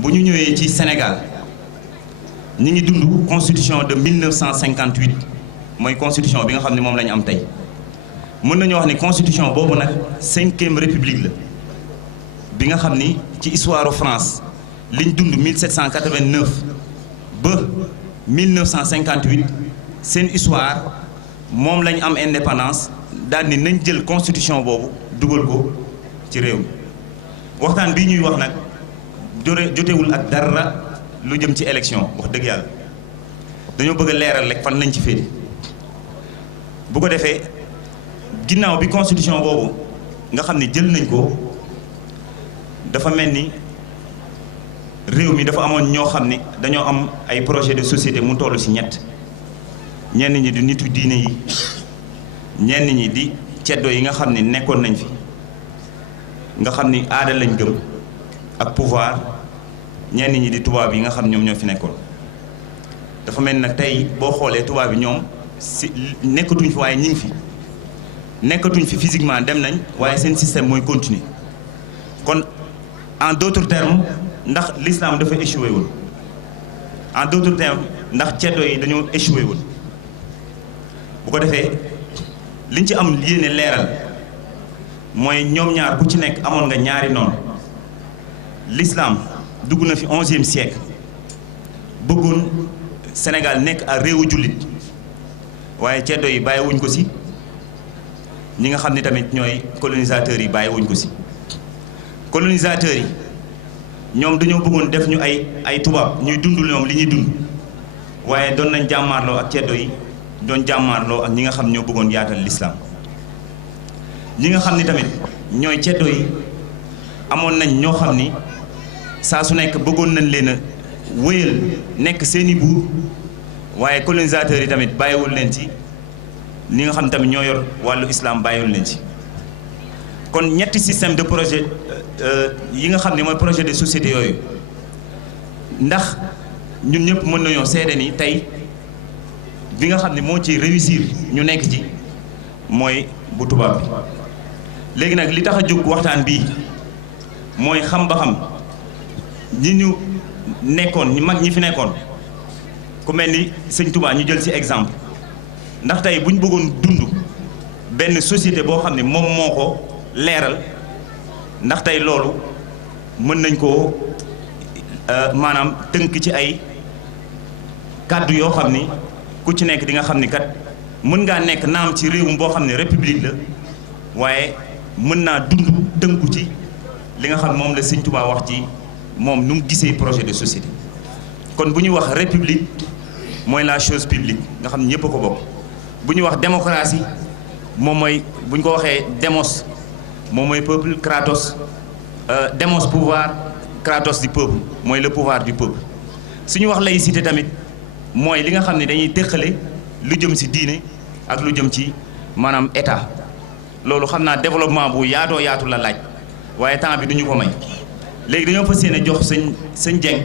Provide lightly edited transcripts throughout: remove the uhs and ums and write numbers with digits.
bu ñu ñëwee ci Sénégal ñi ngi dund constitution de 1958 mooy constitution bi nga xam ne moom la ñu am tey mën nañu wax ni constitution boobu nag 5e république la bi nga xam ni ci histoire France liñ dund 1789 ba 1958 seen histoire moom la ñu am indépendance daal ni nañ jël constitution boobu dugal ko ci réew mi waxtaan bii ñuy wax nag jotewul ak dara lu jëm ci élection wax dëgg yàlla dañoo bëgg a leeral rek fan lañ ci féete bu ko defee ginnaaw bi constitution boobu nga xam ne jël nañ ko dafa mel ni réew mi dafa amoon ñoo xam ne dañoo am ay projet de société mu toll ci ñett ñenn ñi di nitu diine yi ñenn ñi di ceddo yi nga xam ne nekkoon nañ fi nga xam ni aada lañ gëm ak pouvoir ñenn ñi di tubaab yi nga xam ñoom ñoo fi nekkoon dafa mel ni nag tey boo xoolee tubaab yi ñoom si nekkatuñ fi waaye ñi ngi fi nekkatuñ fi physiquement dem nañ waaye seen système mooy continuer kon en d'autres termes ndax l'islam dafa échoué woon en d'autres termes ndax ceddo yi dañoo échoué woon bu ko defee liñ ci am yéene leeral mooy ñoom ñaar ku ci nekk amoon nga ñaari noonu l'islam dugg na fi 11e siècle bëggoon Sénégal nekk ak réewu jullit waaye ceddo yi bàyyiwuñ ko ci ñi nga xam ni tamit ñooy colonisateurs yi bàyyiwuñ ko ci colonisateurs yi ñoom dañoo bëggoon def ñu ay tubaab ñuy dund ñoom li ñuy dund waaye doon nañ jàmmaarloo ak ceddo yi doon jàmmaarloo ak ñi nga xam ñoo bëggoon yaatal l'islam ñi nga xam ni tamit ñooy ceddo yi amoon nañ ñoo xam ni saa su nekk bëggoon nañ leen a wëyal nekk seeni buur waaye colonisateurs yi tamit bàyyiwul leen ci li nga xam tamit ñoo yor wàllu islam bàyyiwul leen ci kon ñetti système de projet yi nga xam ne mooy projet de société yooyu ndax ñun ñëpp mën nañoo seede ni tey bi nga xam ne moo ci réussir ñu nekk ci mooy bu tubaab bi léegi nag li tax a jóg waxtaan bii mooy xam ba xam ñi ñu nekkoon ñi mag ñi fi nekkoon ku mel ni sëñ Touba ñu jël ci exemple ndax tey bu ñu bëggoon dund benn société boo xam ne moom moo ko leeral ndax tey loolu mën nañ koo maanaam tënk ci ay kàddu yoo xam ni ku ci nekk di nga xam ni kat mën ngaa nekk naam ci réewum boo xam ne république la waaye mën naa dund tënku ci li nga xam moom la sëñ Touba wax ci moom nu mu gisee projet de société kon bu ñuy wax république mooy la chose publique nga xam ne ñëpp a ko bokk bu ñuy wax démocratie moom mooy bu ñu ko waxee démos moom mooy peuple kratos démos pouvoir kratos du peuple mooy le pouvoir du peuple su ñu wax laïcité tamit mooy li nga xam ne dañuy teqale lu jëm ci diine ak lu jëm ci maanaam état loolu xam naa développement bu yaatoo yaatu la laaj waaye temps bi duñu ko may léegi dañoo fas yéene jox sëñ Dieng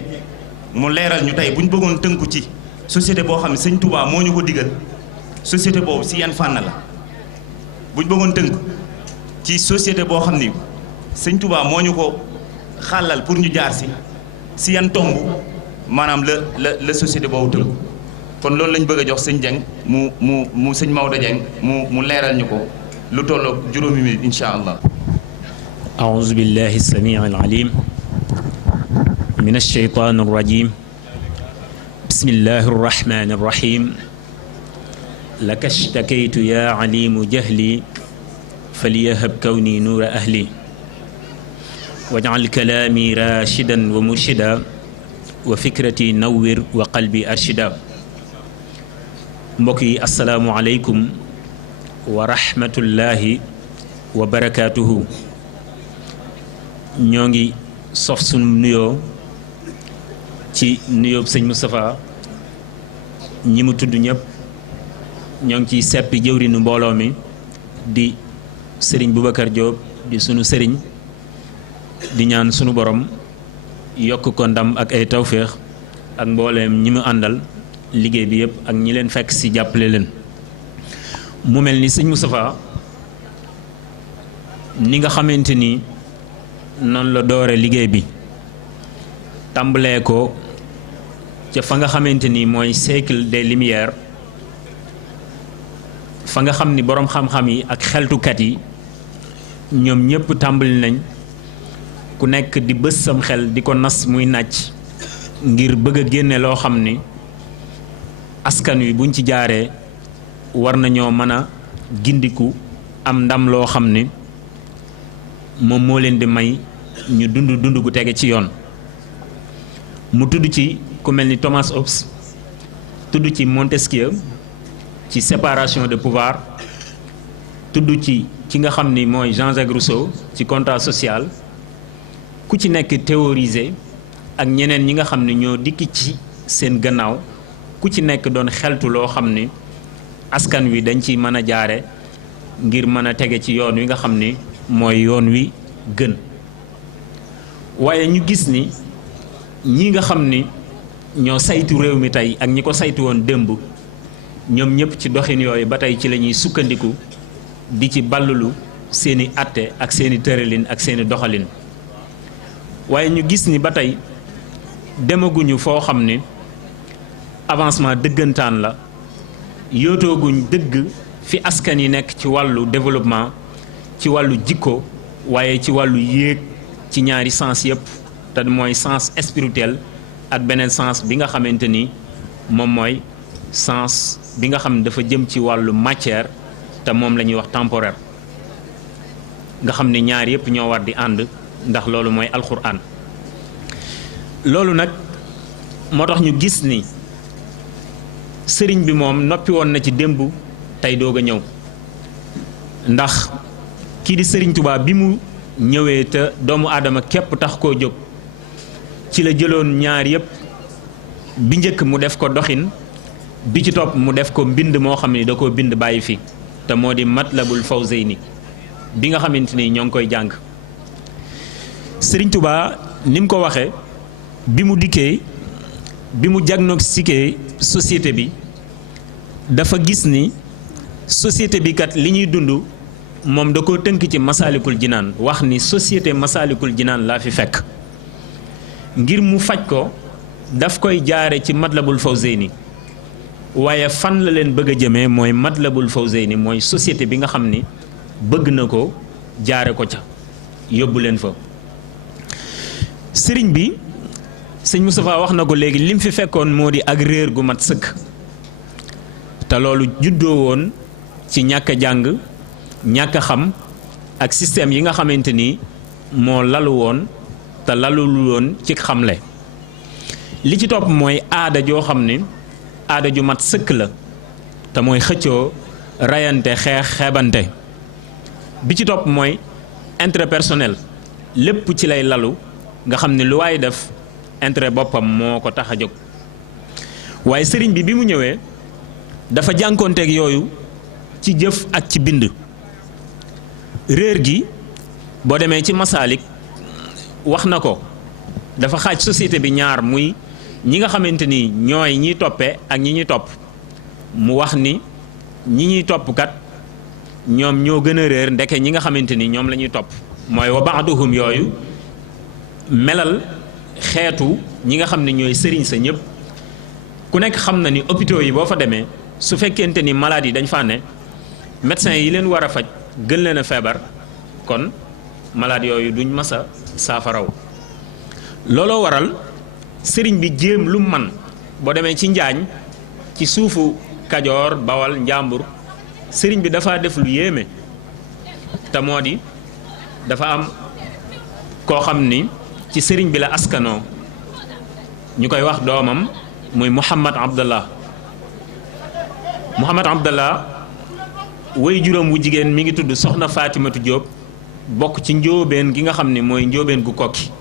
mu leeral ñu tey bu ñu bëggoon tënku ci société boo xam ne sëñ Touba moo ñu ko digal société boobu ci yan fànn la bu ñu bëggoon tënku ci société boo xam ni sëñ Touba moo ñu ko xàllal pour ñu jaar ci yan tomb maanaam la société boobu tënku kon loolu lañ bëgg a jox sëñ Dieng mu sëñ Maodo Dieng mu leeral ñu ko lu tolloog juróomi minute incha allah. أعوذ بالله السميع العليم من الشيطان الرجيم بسم الله الرحمن الرحيم لك اشتكيت يا عليم جهلي فليهب كوني نور أهلي واجعل كلامي راشدا ومرشدا وفكرتي نور وقلبي أرشدا mbokki assalaamu aleykum wa rahmatullahi wa barakaatuhu ñoo ngi sof sunu nuyoo ci nuyoob sëñ Moustapha ñi mu tudd ñëpp ñoo ngi ciy seppi jëwrinu mbooloo mi di sëriñ Boubacar Diop di sunu sëriñ di ñaan sunu borom yokk ko ndam ak ay tawféex ak mbooleem ñi mu àndal liggéey bi yëpp ak ñi leen fekk ci jàppale leen mu mel ni sëñ Moustapha ni nga xamante ni noonu la doore liggéey bi tàmbalee ko ca fa nga xamante ni mooy siècle des Lumières fa nga xam ni boroom xam-xam yi ak xeltukat yi ñoom ñëpp tàmbali nañ ku nekk di bës sam xel di ko nas muy nàcc ngir bëgg a génne loo xam ni askan wi buñ ci jaaree war nañoo mën a gindiku am ndam loo xam ni moom moo leen di may ñu dund gu tege ci yoon. mu tudd ci ku mel ni Thomas Hobbes tudd ci Montesquieu ci séparation de pouvoir tudd ci ki nga xam ni mooy Jean-Jacques Rousseau ci contrat social ku ci nekk théorisé ak ñeneen ñi nga xam ne ñoo dikki ci seen gannaaw ku ci nekk doon xeltu loo xam ni askan wi dañ ci mën a jaare ngir mën a tege ci yoon wi nga xam ni mooy yoon wi gën. waaye ñu gis ni ñi nga xam ni ñoo saytu réew mi tey ak ñi ko saytu woon démb ñoom ñëpp ci doxin yooyu ba tey ci la ñuy sukkandiku di ci ballulu seeni atte ak seeni tëralin ak seeni doxalin. waaye ñu gis ni ba tey demaguñu foo xam ni avancement dëggantaan la yootooguñ dëgg fi askan yi nekk ci wàllu développement ci wàllu jikko waaye ci wàllu yéeg ci ñaari sens yëpp te mooy sens spirituel ak beneen sens bi nga xamante ni moom mooy sens bi nga xam ne dafa jëm ci wàllu matière te moom la ñuy wax temporaire nga xam ne ñaar yëpp ñoo war di ànd ndax loolu mooy alxuraan. loolu nag moo tax ñu gis ni sëriñ bi moom noppi woon na ci démb tey doog a ñëw ndax kii di sëriñ Tuubaa bi mu ñëwee te doomu aadama képp tax koo jóg ci la jëloon ñaar yëpp bi njëkk mu def ko doxin bi ci topp mu def ko mbind moo xam ni da koo bind bàyyi fi te moo di Matlabul Fawzayni bi nga xamante ni ñoo ngi koy jàng. Sëriñ Tuubaa ni mu ko waxee bi mu dikkee bi mu diagnostiqué société bi dafa gis ni société bi kat li ñuy dund moom da koo tënk ci Masaalikul Jinaan wax ni société Masaalikul Jinaan laa fi fekk ngir mu faj ko daf koy jaare ci Matlabul Fawzayni waaye fan la leen bëgg a jëmee mooy Matlabul Fawzayni mooy société bi nga xam ni bëgg na ko jaare ko ca yóbbu leen fa. sëriñ bi sëñ Moustapha wax na ko léegi lim fi fekkoon moo di ak réer gu mat sëkk te loolu juddoo woon ci ñàkk a jàng ñàkk a xam ak système yi nga xamante ni moo lalu woon te lalul woon ci xamle. li ci topp mooy aada joo xam ni aada ju mat sëkk la te mooy xëccoo rayante xeex xeebante. bi ci topp mooy intérêt personnel lépp ci lay lalu nga xam ne lu waay def intérêt boppam moo ko tax a jóg. waaye sëriñ bi bi mu ñëwee dafa jànkoonteeg yooyu ci jëf ak ci bind. réer gi boo demee ci Masaalik wax na ko dafa xaaj société bi ñaar muy ñi nga xamante ni ñooy ñiy toppee ak ñi ñuy topp mu wax ni ñi ñuy topp kat ñoom ñoo gën a réer ndeke ñi nga xamante ni ñoom la ñuy topp mooy wa ba'duhum yooyu melal xeetu ñi nga xam ne ñooy sëriñ sa ñëpp. ku nekk xam na ni hôpitaux yi boo fa demee su fekkente ni malade yi dañ fa ne médecins yi leen war a faj gën leen a feebar kon malade yooyu duñ mas a saafaraw. looloo waral sëriñ bi jéem lu man boo demee ci Njaañ ci suufu Kajoor Bawal Njàmbur sëriñ bi dafa def lu yéeme te moo di dafa am koo xam ni ci sëriñ bi la askanoo ñu koy wax doomam muy Mouhamad Abdallah. Mouhamad Abdallah way juróom wu jigéen mi ngi tudd Soxna Fatimatu Diop bokk ci njóobeen gi nga xam ne mooy njóobeen gu kokki.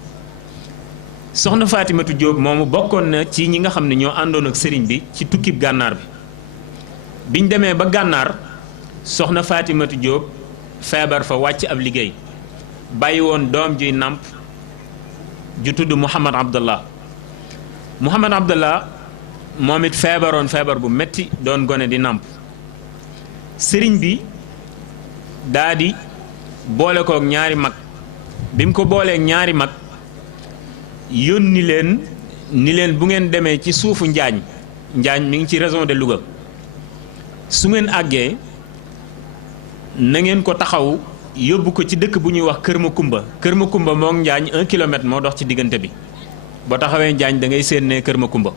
Soxna Fatimatu Diop moomu bokkoon na ci ñi nga xam ne ñoo àndoon ak sëriñ bi ci tukkib gànnaar bi. biñ demee ba gànnaar Soxna Fatimatu Diop feebar fa wàcc ab liggéey bàyyi woon doom juy nàmp ju tudd Mouhamad Abdallah. Mouhamad Abdallah moom it feebaroon feebar bu metti doon gone di nàmp. sëriñ bi daa di boole kook ñaari mag bi mu ko booleek ñaari mag yónni leen ni leen bu ngeen demee ci suufu Njaañ mi ngi ci région de Louga su ngeen àggee na ngeen ko taxaw yóbbu ko ci dëkk bu ñuy wax Kër Makumba moom Njaañ 1 kilomètre moo dox ci diggante bi boo taxawee Njaañ da ngay séen ne Kër Makumba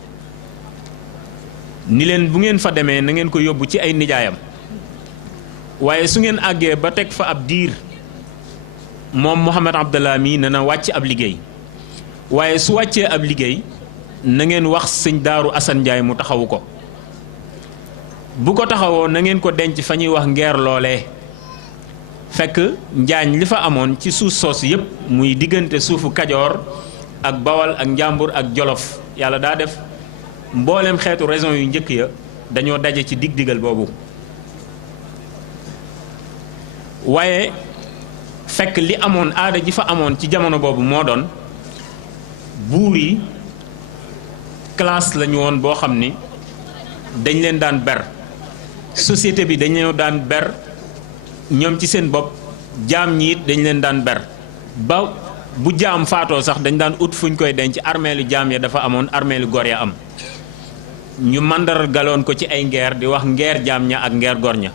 ni leen bu ngeen fa demee na ngeen ko yóbbu ci ay nijaayam waaye su ngeen àggee ba teg fa ab diir moom Mouhamad Abdallah mi na wàcc ab liggéey waaye su wàccee ab liggéey na ngeen wax sëñ Daaru Assane Ndiaye mu taxawu ko bu ko taxawoo na ngeen ko denc fa ñuy wax ngeer loolee fekk Njaañ li fa amoon ci suuf soosu yépp muy diggante suufu Kajoor ak Bawal ak Njàmbur ak Jolof yàlla daa def mboolem xeetu région yu njëkk ya dañoo daje ci dig-digal boobu waaye fekk li amoon aada ji fa amoon ci jamono boobu moo doon buur yi classe lañu woon boo xam ni dañ leen daan ber société bi dañ leen daan ber ñoom ci seen bopp jaam ñi it dañ leen daan ber ba bu jaam faatoo sax dañ daan ut fuñ koy denc armeelu jaam ya dafa amoon armeelu gor ya am ñu màndargaloon ko ci ay ngeer di wax ngeer jaam ña ak ngeer gor ña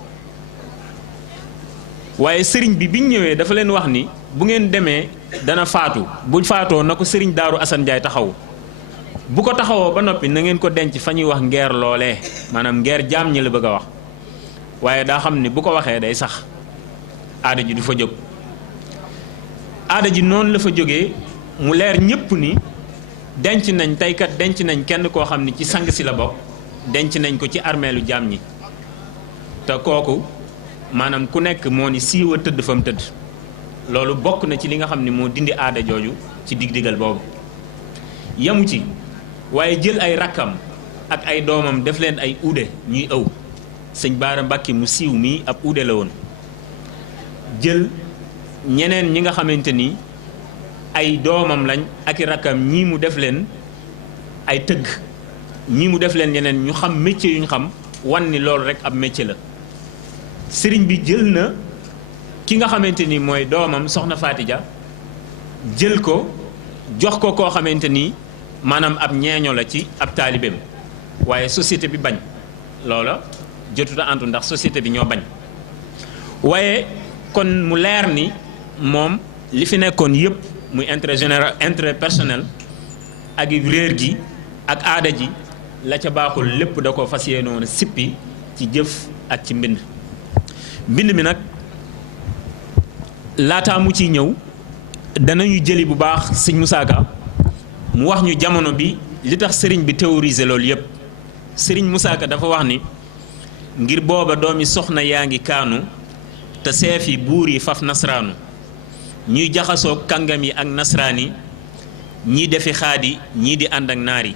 waaye sëriñ bi biñ ñëwee dafa leen wax ni bu ngeen demee dana faatu bu faatoo na ko sëriñ Daaru Assane Ndiaye taxaw bu ko taxawoo ba noppi na ngeen ko denc fa ñuy wax ngeer loolee maanaam ngeer jaam ñi la bëgg a wax waaye daa xam ni bu ko waxee day sax aada ji du fa jóg aada ji noonu la fa jógee mu leer ñépp ni denc nañ teykat denc nañ kenn koo xam ni ci sang si la bokk denc nañ ko ci armeelu jaam ñi te kooku maanaam ku nekk moo ni siiwa tëdd fa mu tëdd loolu bokk na ci li nga xam ni moo dindi aada jooju ci dig-digal boobu yamu ci waaye jël ay rakkam ak ay doomam def leen ay uude ñuy ëw sëñ Baara Mbàkke mu siiw mii ab uude la woon jël ñeneen ñi nga xamante ni ay doomam lañ ak i rakkam ñii mu def leen ay tëgg ñii mu def leen ñeneen ñu xam métier yu ñu xam wan ni loolu rek ab métier la sëriñ bi jël na ki nga xamante ni mooy doomam soxna Fatija jël ko jox ko koo xamante ni maanaam ab ñeeño la ci ab taalibeem waaye société bi bañ loola jotuta antu ndax société bi ñoo bañ waaye kon mu leer ni moom li fi nekkoon yépp muy intérêt général intérêt personnel ak réer gi ak aada ji la ca baaxul lépp da ko fas yéenoon sippi ci jëf ak ci mbind mi nag laataa mu ciy ñëw danañu jëli bu baax sëñ Moussa Ka mu wax ñu jamono bi li tax sëriñ bi théoriser loolu yépp sëriñ Moussa Ka dafa wax ni ngir booba doomi soxna yaa ngi kaanu te seef yi buur yi faf nasraanu ñuy jaxasoo kàngam yi ak nasraan yi ñii defi xaadi ñii di ànd ak naar yi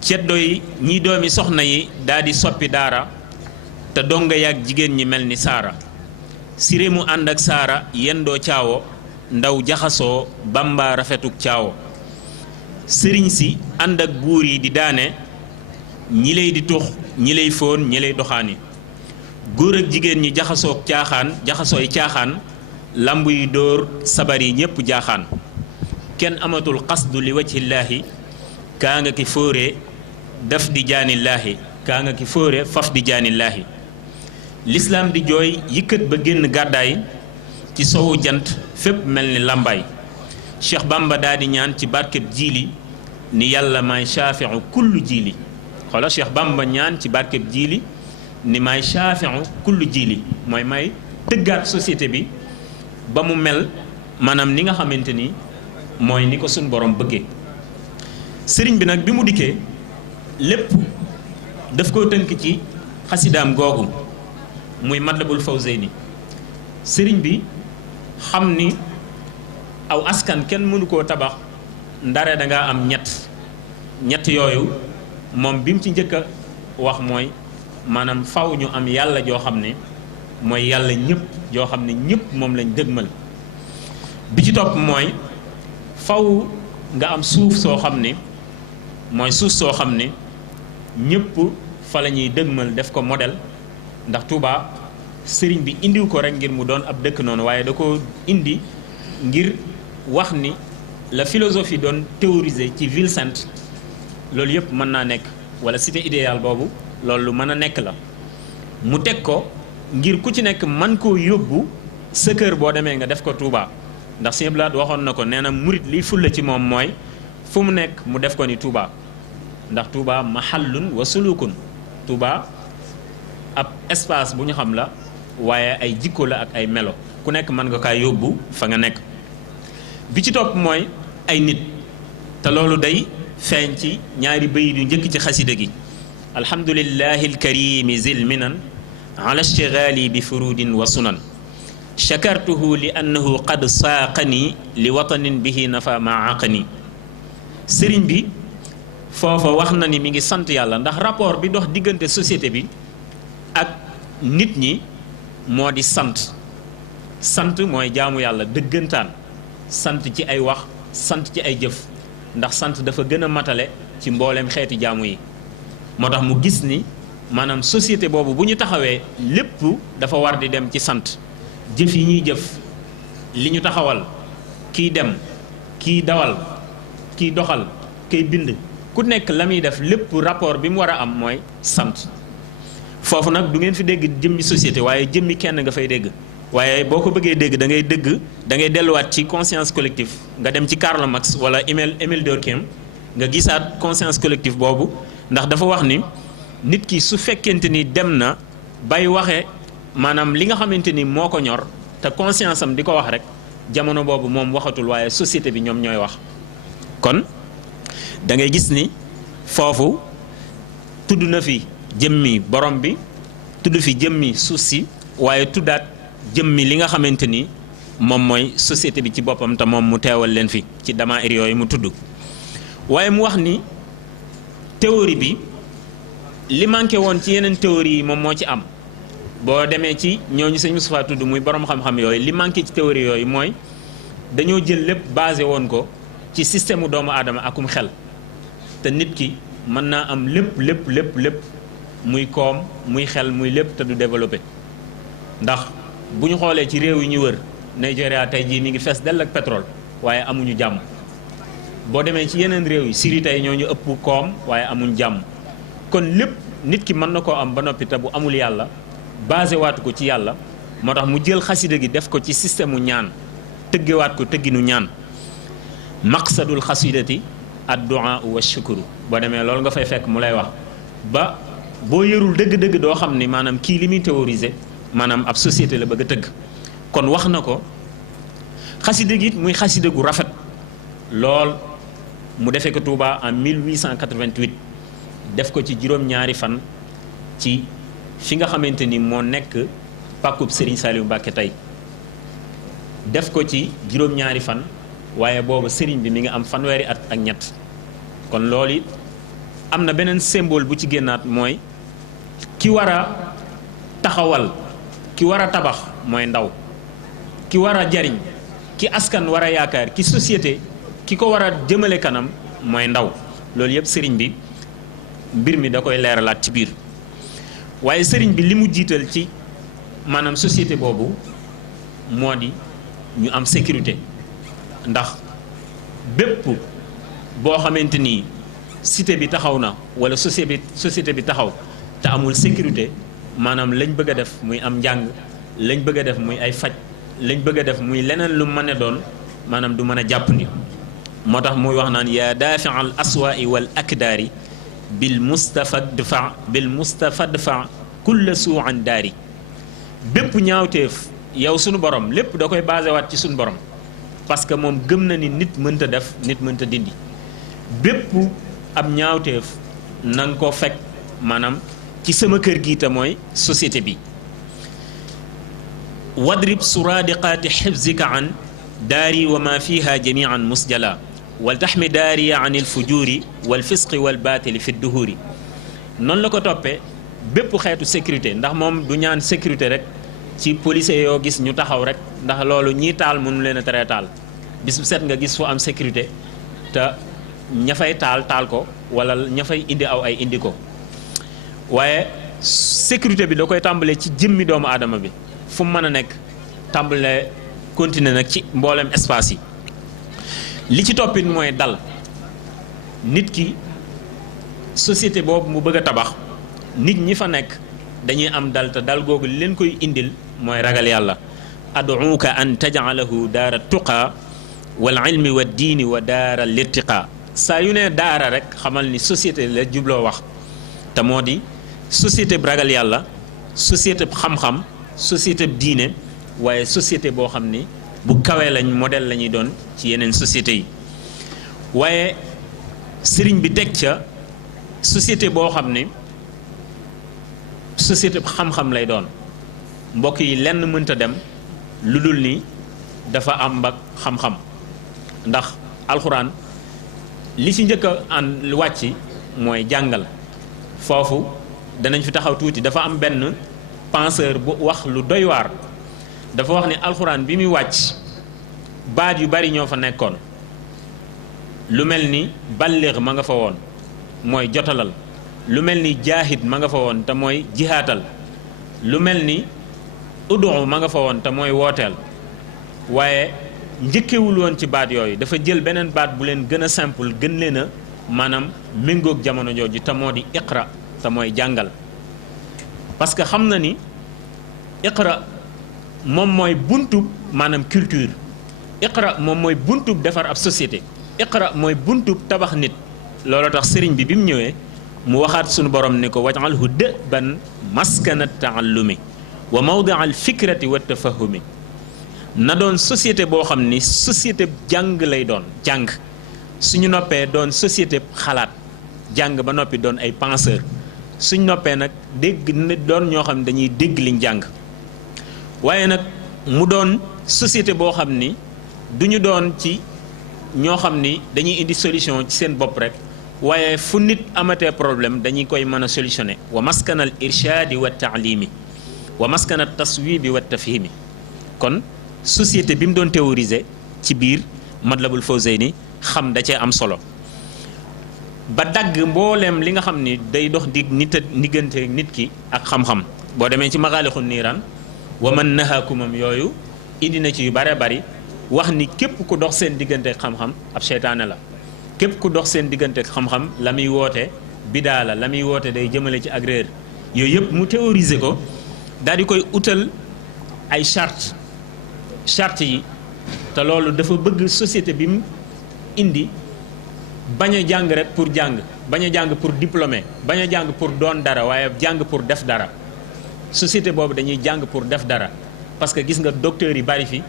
ceddo yi ñii doomi soxna yi daldi soppi daara te donga yaag jigéen ñi mel ni saara siré mu ànd ak saara yendoo caawo ndaw jaxasoo bamba rafetuk caawo sëriñ si ànd ak buur yi di daane ñi lay di tux ñi lay fóon ñi lay doxaani góor ak jigéen ñi jaxasoo jaxasooy caaxaan lamb yi dóor sabar yi ñépp jaaxaan kenn amatul xasdu li wajhillaahi kaa nga ki fóore daf di jaanillaahi kaa nga ki fóore faf di jaanillaahi lislaam di jooy yëkkat ba génn gàddaay ci sowu jant fépp mel ni làmbaay Cheikh Bamba daa di ñaan ci barkeb jiili ni yàlla maay shaafi'u kullu jiili xoola Cheikh Bamba ñaan ci barkeb jiili ni maay shaafi'u kullu jiili mooy may tëggaat société bi ba mu mel maanaam ni nga xamante ni mooy ni ko suñ borom bëggee sëriñ bi nag bi mu dikkee lépp daf koo tënk ci xasidaam googu muy Matlabul Fawzayni sëriñ bi xam ni aw askan kenn mënu koo tabax ndare dangaa am ñett yooyu moom bi mu ci njëkk a wax mooy maanaam faw ñu am yàlla joo xam ne mooy yàlla ñëpp joo xam ne ñëpp moom lañ dëgmal bi ci topp mooy faw nga am suuf soo xam ne mooy suuf soo xam ne ñëpp fa la ñuy dëgmal def ko modèle ndax Touba sëriñ bi indiw ko rek ngir mu doon ab dëkk noonu waaye da ko indi ngir wax ni la philosophie doon théoriser ci ville sainte loolu yëpp mën naa nekk wala cité idéale boobu loolu lu mën a nekk la mu teg ko ngir ku ci nekk man koo yóbbu sa kër boo demee nga def ko Touba ndax Sëñ Blaat waxoon na ko nee na murit liy fulla ci moom mooy fu mu nekk mu def ko ni Touba ndax Touba mahallun wa sulukun Touba ab espace bu ñu xam la waaye ay jikko la ak ay melo ku nekk mën nga kaa yóbbu fa nga nekk bi ci topp mooy ay nit te loolu day feeñ ci ñaari bayit yu njëkk ci xasida gi alhamdulillahi alkarimi zil minan ala ishtigali bi furudin wa sunan shakartuhu li annahu qad saaqani li watanin bihi nafa ma aqani sëriñ bi foofa wax na ni mi ngi sant yàlla ndax rapport bi dox diggante société bi ak nit ñi moo di sant mooy jaamu yàlla dëggantaan sant ci ay wax sant ci ay jëf ndax sant dafa gën a matale ci mbooleem xeeti jaamu yi moo tax mu gis ni maanaam société boobu bu ñu taxawee lépp dafa war di dem ci sant jëf yi ñuy jëf li ñu taxawal kiy dem kiy dawal kiy doxal kiy bind ku nekk la muy def lépp rapport bi mu war a am mooy sant foofu nag du ngeen fi dégg jëmmi société waaye jëmmi kenn nga fay dégg waaye boo ko bëggee dégg da ngay delluwaat ci conscience collective nga dem ci Karl Marx wala Émile Durkheim nga gisaat conscience collective boobu ndax dafa wax ni nit ki su fekkente ni dem na bay waxe maanaam li nga xamante ni moo ko ñor te conscience am di ko wax rek jamono boobu moom waxatul waaye société bi ñoom ñooy wax kon da ngay gis ni foofu tudd na fi jëmmi borom bi tudd fi jëmmi suuf si waaye tuddaat jëmmi li nga xamante ni moom mooy société bi ci boppam te moom mu teewal leen fi ci damaa'ir yooyu mu tudd waaye mu wax ni théorie bi li manqué woon ci yeneen théorie yi moom moo ci am boo demee ci ñooñu sëñ Moustapha tudd muy borom xam-xam yooyu li manqué ci théorie yooyu mooy dañoo jël lépp basé woon ko ci système mu doomu aadama akum xel te nit ki mën naa am lépp muy koom muy xel muy lépp te du développé ndax bu ñu xoolee ci réew yi ñu wër Nigeria tey jii mi ngi fees dell ak pétrole waaye amuñu jàmm boo demee ci yeneen réew yi Syrie tey ñoo ñu ëpp koom waaye amuñ jàmm kon lépp nit ki mën na koo am ba noppi te bu amul yàlla basé waatu ko ci yàlla moo tax mu jël xasida gi def ko ci système mu ñaan tëggewaat ko tëgginu ñaan maqsadul xasidati ad-du'a wa shukru boo demee loolu nga fay fekk mu lay wax ba boo yërul dëgg-dëgg doo xam ni maanaam kii li muy théoriser maanaam ab société la bëgg a tëgg kon wax na ko xasida gi muy xasida gu rafet lool mu defee ko Touba en 1888 def ko ci juróom-ñaari fan ci fi nga xamante ni moo nekk pàkkub Serigne Saliou Mbacké tey def ko ci juróom-ñaari fan waaye boobu Serigne bi mi ngi am fanweeri at ak ñett kon loolu it am na beneen symbole bu ci génnaat mooy ki war a taxawal ki war a tabax mooy ndaw ki war a jariñ ki askan war a yaakaar ki société ki ko war a jëmale kanam mooy ndaw loolu yëpp sëriñ bi mbir mi da koy leeralaat ci biir waaye sëriñ bi li mu jiital ci maanaam société boobu moo di ñu am sécurité ndax bépp boo xamante ni cité bi taxaw na wala société bi taxaw te amul sécurité maanaam lañ bëgg a def muy am njàng lañ bëgg a def muy ay faj lañ bëgg a def muy leneen lu mën a doon maanaam du mën a jàpp ni moo tax muy wax naan yaa daafi al aswaai wal akdaari bil mustafadfa kulla suu an daari bépp ñaawteef yow sunu borom lépp da koy basé waat ci sunu borom parce que moom gëm na ni nit mënta def nit mënta dindi bépp ab ñaawteef na nga ko fekk maanaam ci sama kër gi te mooy société bi wadrib suradiqaati xifzika an daari wa ma fiha jamian musjala wal taxmi daariya an il fujuri wal fisqi wal baatili fi duhuri noonu la ko toppee bépp xeetu sécurité ndax moom du ñaan sécurité rek ci policiers yoo gis ñu taxaw rek ndax loolu ñii taal mënu leen a tere taal bis bu set nga gis fu am sécurité te ña fay taal ko wala ña fay indi aw ay indi ko waaye sécurité bi da koy tàmbalee ci jëmmi doomu aadama bi fu mu mën a nekk tàmbalee continuer nag ci mboolem espace yi li ci toppit mooy dal. Nit ki société boobu mu bëgg a tabax nit ñi fa nekk dañuy am dal te dal googu li leen koy indil mooy ragal yàlla. ad'uuka an taj'alahu daara tuqa wal ilmi wa diini wa daara lirtiqa. saa yu ne daara rek xamal ni société la jubloo wax te moo di société bu ragal yàlla, société bu xam-xam, société bu diine, waaye société boo xam ni bu kawee lañ modèle la ñuy doon ci yeneen société yi. waaye sëriñ bi teg ca société boo xam ne société bu xam-xam lay doon. mbokk yi lenn mënta dem lu dul ni dafa am ak xam-xam, ndax alxuraan li ci njëkk a ànd wàcc mooy jàngal. foofu danañ fi taxaw tuuti. dafa am benn penseur bu wax lu doy waar. dafa wax ni alxuraan bi muy wàcc baat yu bari ñoo fa nekkoon. lu mel ni balligh ma nga fa woon mooy jotalal. lu mel ni jaahid ma nga fa woon te mooy jihaatal. lu mel ni udu ma nga fa woon te mooy wooteel. waaye njëkkewul woon ci baat yooyu, dafa jël beneen baat bu leen gën a simple gën leen a maanaam méngoog jamono jooju te moo di iqra te mooy jàngal. parce que xam na ni iqra moom mooy buntub maanaam culture. iqra moom mooy buntub defar ab société. iqra mooy buntub tabax nit. loolu tax sëriñ bi mu ñëwee mu waxaat sunu borom ni ko waj'alhu dëban maskana taallumi wa mawdia al fikrati wa tafahumi. na doon société boo xam ni société jàng lay doon. jàng suñu noppee doon société xalaat. jàng ba noppi doon ay penseur. suñ noppee nag dégg doon ñoo xam ne dañuy dégg liñ jàng. waaye nag mu doon société boo xam ni duñu doon ci ñoo xam ni dañuy indi solution ci seen bopp rek, waaye fu nit amatee problème dañuy koy mën a solutionné. wa maskanal irshaadi wa taalimi wa maskanal taswibi wa tafhimi. kon société bi mu doon théoriser ci biir Matlabul Fawzayni xam da cee am solo ba dagg mbooleem li nga xam ni day dox dig diggante nit ki ak xam-xam. boo demee ci Maxaalixu Niiraan wa man nahaakumam yooyu indi na ci yu bare bari wax ni képp ku dox seen diggante ak xam-xam ab seytaane la. képp ku dox seen diggante ak xam-xam la muy woote bidaa la muy woote day jëmale ci ak réer. yooyu yëpp mu théoriser ko daal di koy utal ay charte yi te loolu dafa bëgg société bi mu indi bañ a jàng rek pour jàng, bañ a jàng pour diplômer, bañ a jàng pour doon dara, waaye jàng pour def dara. société boobu dañuy jàng pour def dara parce que gis nga docteurs yi bari fi,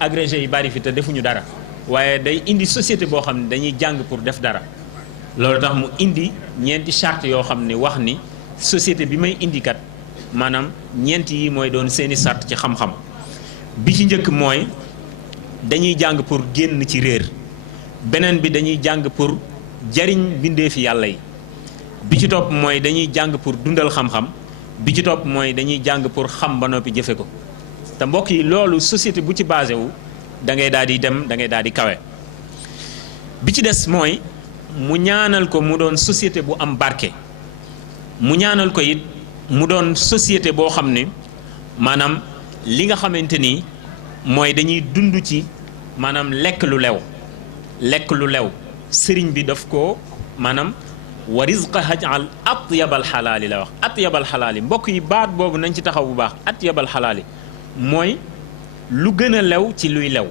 agrégés yi bari fi te defuñu dara. waaye day indi société boo xam ne dañuy jàng pour def dara. loolu tax mu indi ñeenti charte yoo xam ne wax ni société bi may indi kat maanaam ñeenti yi mooy doon seeni charte ci xam-xam. bi ci njëkk mooy dañuy jàng pour génn ci réer. beneen bi dañuy jàng pour jariñ bindeefi yàlla yi. bi ci topp mooy dañuy jàng pour dundal xam-xam. bi ci topp mooy dañuy jàng pour xam ba noppi jëfe ko. te mbokk yi loolu société bu ci basé wu da ngay daal di dem da ngay daal di kawe. bi ci des mooy mu ñaanal ko mu doon société bu am barke. mu ñaanal ko it mu doon société boo xam ne maanaam li nga xamante ni mooy dañuy dund ci maanaam lekk lu lew. lekk lu lew sëriñ bi daf ko maanaam wa rizqa haj'al atyabal xalaali la wax. atyabal xalaali mbokk yi baat boobu nañ ci taxaw bu baax. atyabal xalaali mooy lu gën a lew ci luy lew.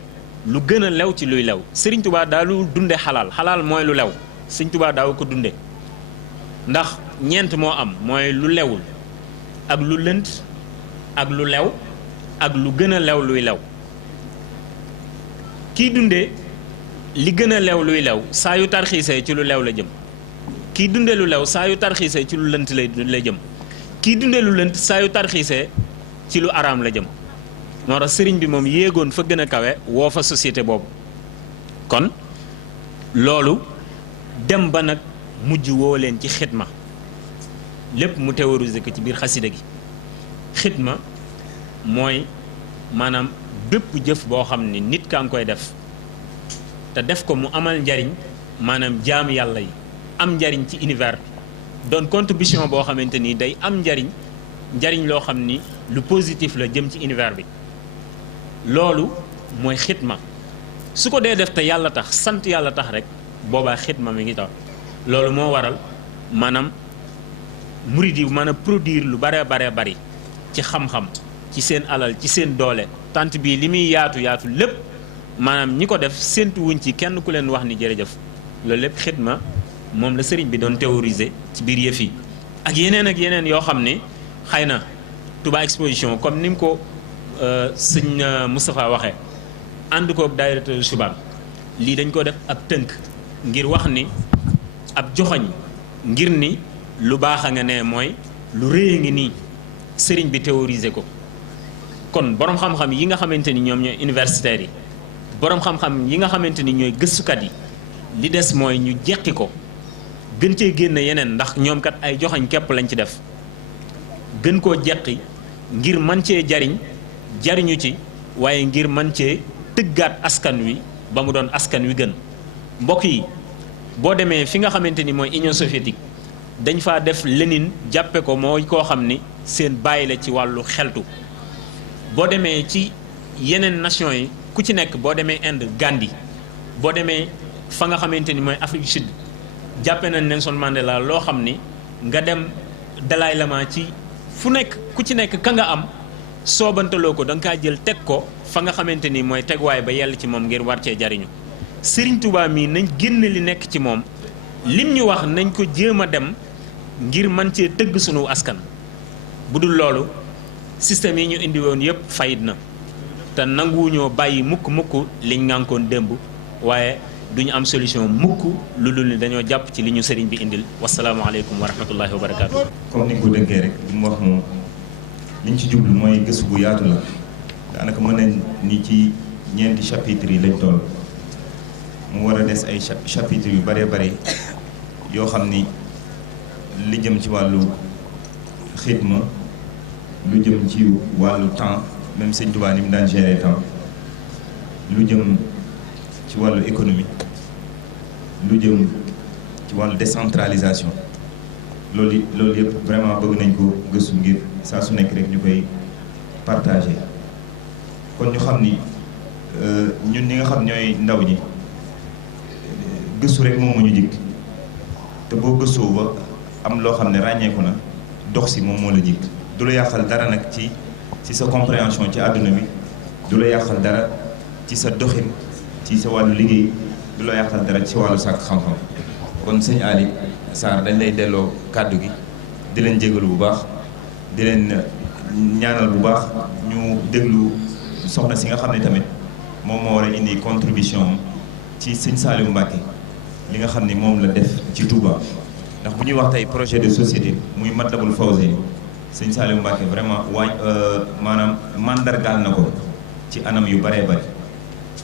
lu gën a lew ci luy lew. Sëriñ Tuubaa daalu dunde xalaal. xalaal mooy lu lew. Sëriñ Tuubaa daaw ko dunde ndax ñeent moo am mooy lu lewul ak lu lënt ak lu lew ak lu gën a lew luy lew. kiy dunde li gën a lew luy lew saa yu tarxiisee ci lu lew la jëm. kiy dunde lu lew saa yu tarxiisee ci lu lënt lay jëm. kiy dunde lu lënt saa yu tarxiisee ci lu araam la jëm. moo tax sëriñ bi moom yéegoon fa gën a kawe woo fa société boobu. kon loolu dem ba nag mujj woo leen ci xidma lépp mu théoriser ko ci biir xasida gi. xidma mooy maanaam bépp jëf boo xam ni nit kaa ngi koy def te def ko mu amal njariñ maanaam jaam yàlla yi am njariñ ci univers bi doon contribution boo xamante ni day am njariñ loo xam ni lu positif la jëm ci univers bi. loolu mooy xidma. su ko dee def te yàlla tax sant yàlla tax rek boobaa xidma mi ngi tax loolu moo waral maanaam murid yi mën a produire lu bare bari ci xam-xam ci seen alal ci seen doole tant bii li muy yaatu lépp maanaam ñi ko def séentu wuñ ci kenn ku leen wax ni jërëjëf loolu lépp xidma moom la sëriñ bi doon théoriser ci biir yëf yi ak yeneen yoo xam ne xëy na Touba Exposition comme ni mu ko sëñ Moustapha waxee ànd koog daayiratul Shubaan lii dañ ko def ab tënk ngir wax ni ab joxoñ ngir ni lu baax a nga ne mooy lu rëy a ngi nii sëriñ bi théoriser ko kon borom xam-xam yi nga xamante ni ñoom ñooy universitaires yi borom xam-xam yi nga xamante ni ñooy gëstukat yi li des mooy ñu jeqi ko gën cee génn yeneen ndax ñoom kat ay joxoñ képp lañ ci def gën koo jeqi ngir man cee jariñu ci waaye ngir man cee tëggaat askan wi ba mu doon askan wi gën mbokk yi boo demee fi nga xamante ni mooy Union soviétique dañ faa def Lénine jàppe ko mooy koo xam ni seen bàyyi la ci wàllu xeltu boo demee ci yeneen nation yi ku ci nekk boo demee Inde Gandhi boo demee fa nga xamante ni mooy Afrique du Sud jàppe nañ Nelson Mandela loo xam ni nga dem Dalai Lama ci fu nekk ku ci nekk ka nga am soobantaloo ko da nga kaa jël teg ko fa nga xamante ni mooy tegwaay ba yell ci moom ngir war cee jariñu Serigne Touba mii nañ génn li nekk ci moom lim ñu wax nañ ko jéem a dem ngir man cee tëgg sunu askan bu dul loolu système yi ñu indi woon yëpp fayit na te nanguwuñoo bàyyi mukk liñ ngànkoon démb waaye duñu am solution mukk lu dul ni dañoo jàpp ci li ñu sëriñ bi indil wasalaamaaleykum wa rahmatullahi wa barakaatu. comme ni nga ko dëggee rek li mu wax moom liñ ci jublu mooy gëstu bu yaatu la daanaka mën nañ ni ci ñeenti chapitres yi lañ toll mu war a des ay chapitres yu bëree bëri yoo xam ni li jëm ci wàllu xidma lu jëm ci wàllu temps même Sëñ Tuubaa ni mu daan gérer temps lu jëm ci wàllu économie lu jëm ci wàllu décentralisation loolu yëpp vraiment bëgg nañ ko gëstu ngir saa su nekk rek ñu koy partager kon ñu xam ni ñun ñi nga xam ñooy ndaw ñi gëstu rek moom moo ñu jig te boo gëstoo ba am loo xam ne ràññeeku na dox si moom moo la jig du la yàqal dara nag ci sa compréhension ci àdduna bi du la yàqal dara ci sa doxin ci sa wàllu liggéey du la yàqal dara ci wàllu sàkk xam-xam kon sëñ Ali Sarr dañ lay delloo kàddu gi di leen jégalu bu baax di leen ñaanal bu baax ñu déglu soxna si nga xam ne tamit moom moo war a indi contribution ci sëñ Saliou Mbacké li nga xam ni moom la def ci Touba ndax bu ñuy wax tey projet de société muy Matlabul Fawzeyni sëñ Saliou Mbacké vraiment maanaam mandargaal na ko ci anam yu bëree bëri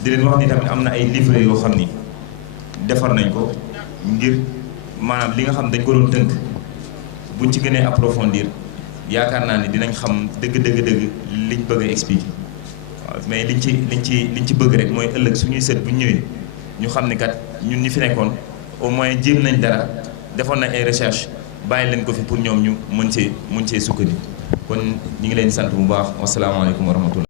di leen wax ni tamit am na ay livre yoo xam ni defar nañ ko ngir maanaam li nga xam dañ ko doon tënk buñ ci gënee approfondir yaakaar naa ni dinañ xam dëgg liñ bëgg a expliquer waaw mais liñ ci bëgg rek mooy ëllëg suñuy sët bu ñu ñëwee ñu xam ni kat ñun ñi fi nekkoon au moins jéem nañ dara defoon nañ ay recherche bàyyi leen ko fi pour ñoom ñu mën cee sukkandiku kon ñu ngi leen sant bu baax wasalaamaaleykum wa rahmatullah